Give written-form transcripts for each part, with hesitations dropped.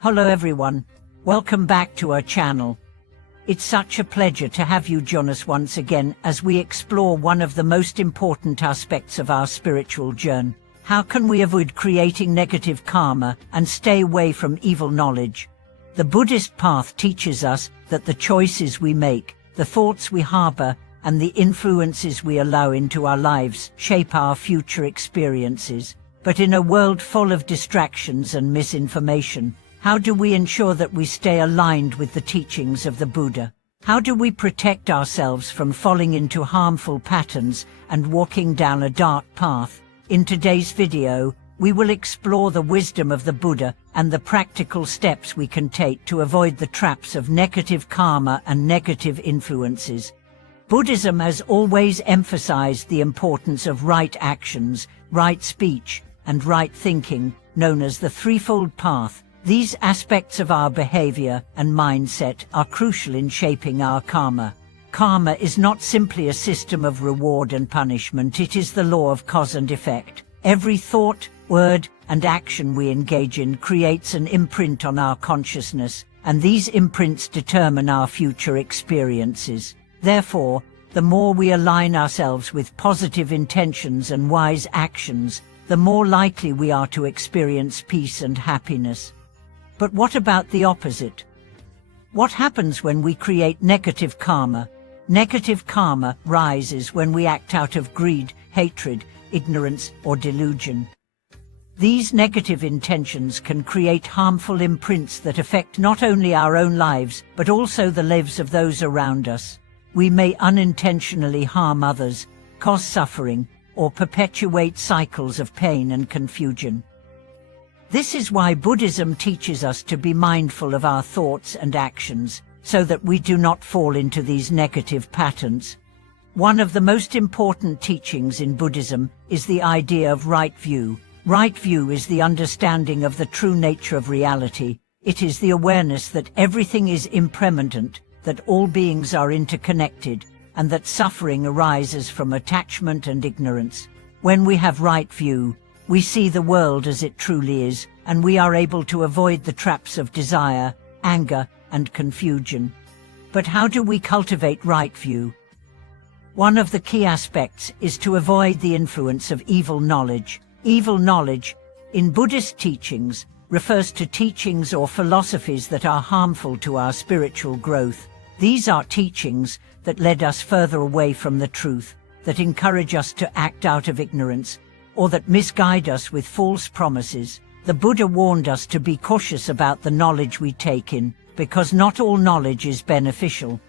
Hello everyone, welcome back to our channel. It's such a pleasure to have you join us once again as we explore one of the most important aspects of our spiritual journey. How can we avoid creating negative karma and stay away from evil knowledge? The Buddhist path teaches us that the choices we make, the thoughts we harbor, and the influences we allow into our lives shape our future experiences. But in a world full of distractions and misinformation, how do we ensure that we stay aligned with the teachings of the Buddha? How do we protect ourselves from falling into harmful patterns and walking down a dark path? In today's video, we will explore the wisdom of the Buddha and the practical steps we can take to avoid the traps of negative karma and negative influences. Buddhism has always emphasized the importance of right actions, right speech, and right thinking, known as the threefold path. These aspects of our behavior and mindset are crucial in shaping our karma. Karma is not simply a system of reward and punishment, it is the law of cause and effect. Every thought, word, and action we engage in creates an imprint on our consciousness, and these imprints determine our future experiences. Therefore, the more we align ourselves with positive intentions and wise actions, the more likely we are to experience peace and happiness. But what about the opposite? What happens when we create negative karma? Negative karma rises when we act out of greed, hatred, ignorance, or delusion. These negative intentions can create harmful imprints that affect not only our own lives, but also the lives of those around us. We may unintentionally harm others, cause suffering, or perpetuate cycles of pain and confusion. This is why Buddhism teaches us to be mindful of our thoughts and actions, so that we do not fall into these negative patterns. One of the most important teachings in Buddhism is the idea of right view. Right view is the understanding of the true nature of reality. It is the awareness that everything is impermanent, that all beings are interconnected, and that suffering arises from attachment and ignorance. When we have right view, we see the world as it truly is, and we are able to avoid the traps of desire, anger, and confusion. But how do we cultivate right view? One of the key aspects is to avoid the influence of evil knowledge. Evil knowledge, in Buddhist teachings, refers to teachings or philosophies that are harmful to our spiritual growth. These are teachings that led us further away from the truth, that encourage us to act out of ignorance, or that misguide us with false promises. The Buddha warned us to be cautious about the knowledge we take in, because not all knowledge is beneficial.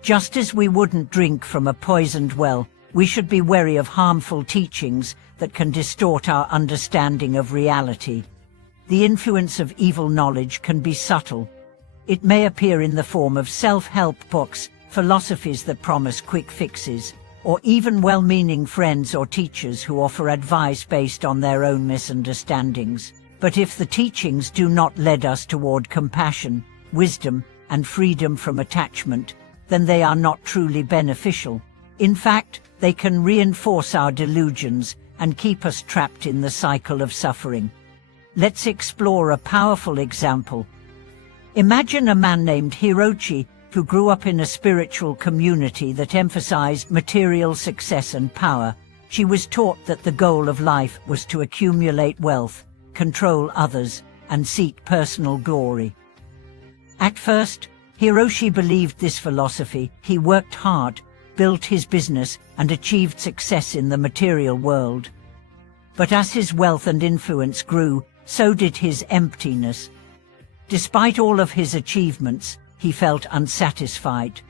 Just as we wouldn't drink from a poisoned well, we should be wary of harmful teachings that can distort our understanding of reality. The influence of evil knowledge can be subtle. It may appear in the form of self-help books, philosophies that promise quick fixes, or even well-meaning friends or teachers who offer advice based on their own misunderstandings. But if the teachings do not lead us toward compassion, wisdom, and freedom from attachment, then they are not truly beneficial. In fact, they can reinforce our delusions and keep us trapped in the cycle of suffering. Let's explore a powerful example. Imagine a man named Hiroshi who grew up in a spiritual community that emphasized material success and power. She was taught that the goal of life was to accumulate wealth, control others, and seek personal glory. At first, Hiroshi believed this philosophy. He worked hard, built his business, and achieved success in the material world. But as his wealth and influence grew, so did his emptiness. Despite all of his achievements, he felt unsatisfied.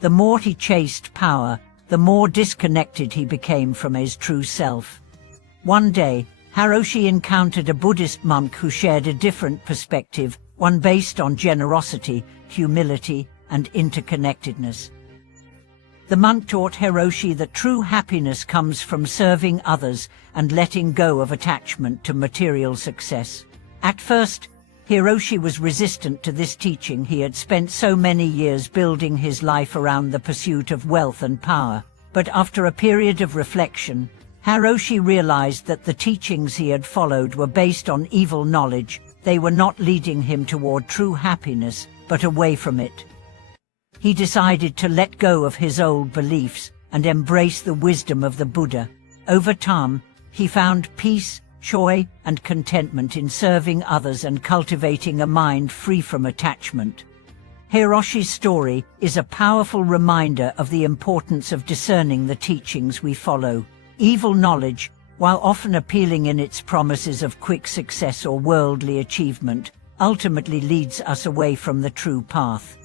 The more he chased power, the more disconnected he became from his true self. One day, Hiroshi encountered a Buddhist monk who shared a different perspective, one based on generosity, humility, and interconnectedness. The monk taught Hiroshi that true happiness comes from serving others and letting go of attachment to material success. At first, Hiroshi was resistant to this teaching. He had spent so many years building his life around the pursuit of wealth and power. But after a period of reflection, Hiroshi realized that the teachings he had followed were based on evil knowledge, they were not leading him toward true happiness, but away from it. He decided to let go of his old beliefs and embrace the wisdom of the Buddha. Over time, he found peace, joy, and contentment in serving others and cultivating a mind free from attachment. Hiroshi's story is a powerful reminder of the importance of discerning the teachings we follow. Evil knowledge, while often appealing in its promises of quick success or worldly achievement, ultimately leads us away from the true path.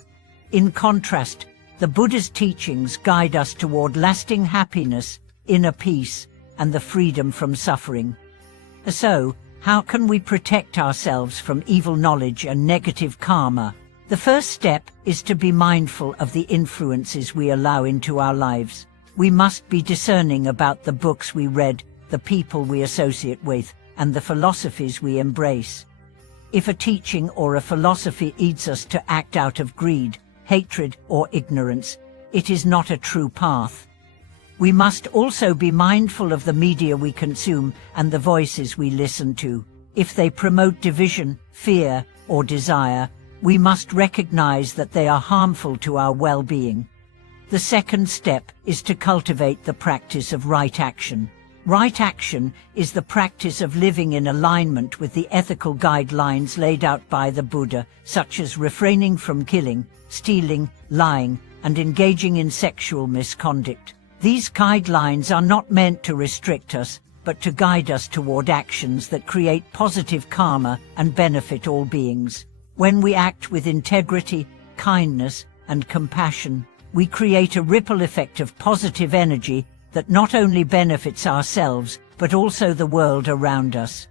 In contrast, the Buddha's teachings guide us toward lasting happiness, inner peace, and the freedom from suffering. So, how can we protect ourselves from evil knowledge and negative karma? The first step is to be mindful of the influences we allow into our lives. We must be discerning about the books we read, the people we associate with, and the philosophies we embrace. If a teaching or a philosophy leads us to act out of greed, hatred, or ignorance, it is not a true path. We must also be mindful of the media we consume and the voices we listen to. If they promote division, fear, or desire, we must recognize that they are harmful to our well-being. The second step is to cultivate the practice of right action. Right action is the practice of living in alignment with the ethical guidelines laid out by the Buddha, such as refraining from killing, stealing, lying, and engaging in sexual misconduct. These guidelines are not meant to restrict us, but to guide us toward actions that create positive karma and benefit all beings. When we act with integrity, kindness, and compassion, we create a ripple effect of positive energy that not only benefits ourselves, but also the world around us.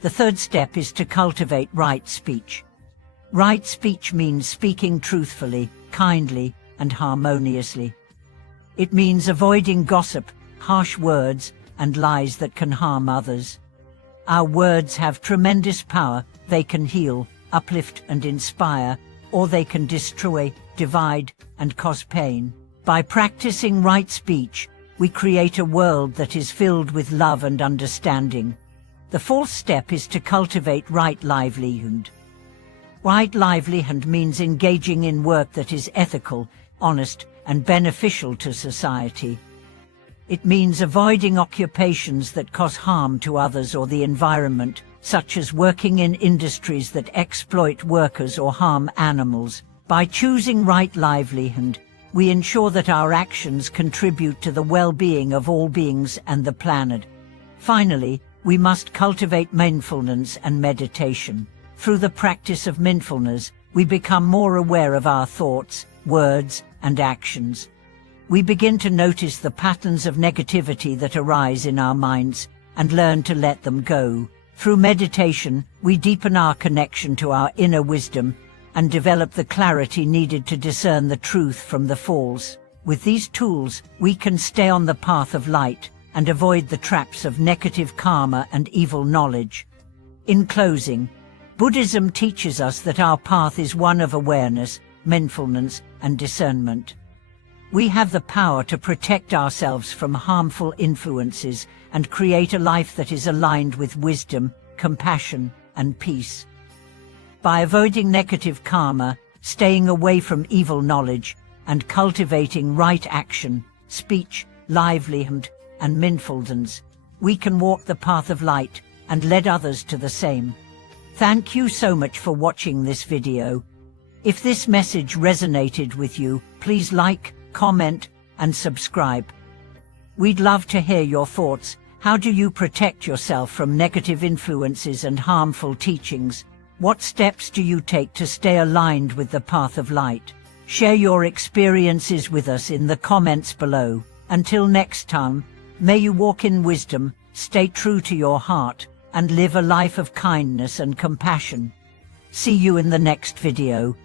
The third step is to cultivate right speech. Right speech means speaking truthfully, kindly, and harmoniously. It means avoiding gossip, harsh words, and lies that can harm others. Our words have tremendous power. They can heal, uplift, and inspire, or they can destroy, divide, and cause pain. By practicing right speech, we create a world that is filled with love and understanding. The fourth step is to cultivate right livelihood. Right livelihood means engaging in work that is ethical, honest, and beneficial to society. It means avoiding occupations that cause harm to others or the environment, such as working in industries that exploit workers or harm animals. By choosing right livelihood, we ensure that our actions contribute to the well-being of all beings and the planet. Finally, we must cultivate mindfulness and meditation. Through the practice of mindfulness, we become more aware of our thoughts, words, and actions. We begin to notice the patterns of negativity that arise in our minds and learn to let them go. Through meditation, we deepen our connection to our inner wisdom and develop the clarity needed to discern the truth from the false. With these tools, we can stay on the path of light and avoid the traps of negative karma and evil knowledge. In closing, Buddhism teaches us that our path is one of awareness, mindfulness, and discernment. We have the power to protect ourselves from harmful influences and create a life that is aligned with wisdom, compassion, and peace. By avoiding negative karma, staying away from evil knowledge, and cultivating right action, speech, livelihood, and mindfulness, we can walk the path of light and lead others to the same. Thank you so much for watching this video. If this message resonated with you, please like, comment, and subscribe. We'd love to hear your thoughts. How do you protect yourself from negative influences and harmful teachings? What steps do you take to stay aligned with the path of light? Share your experiences with us in the comments below. Until next time, may you walk in wisdom, stay true to your heart, and live a life of kindness and compassion. See you in the next video.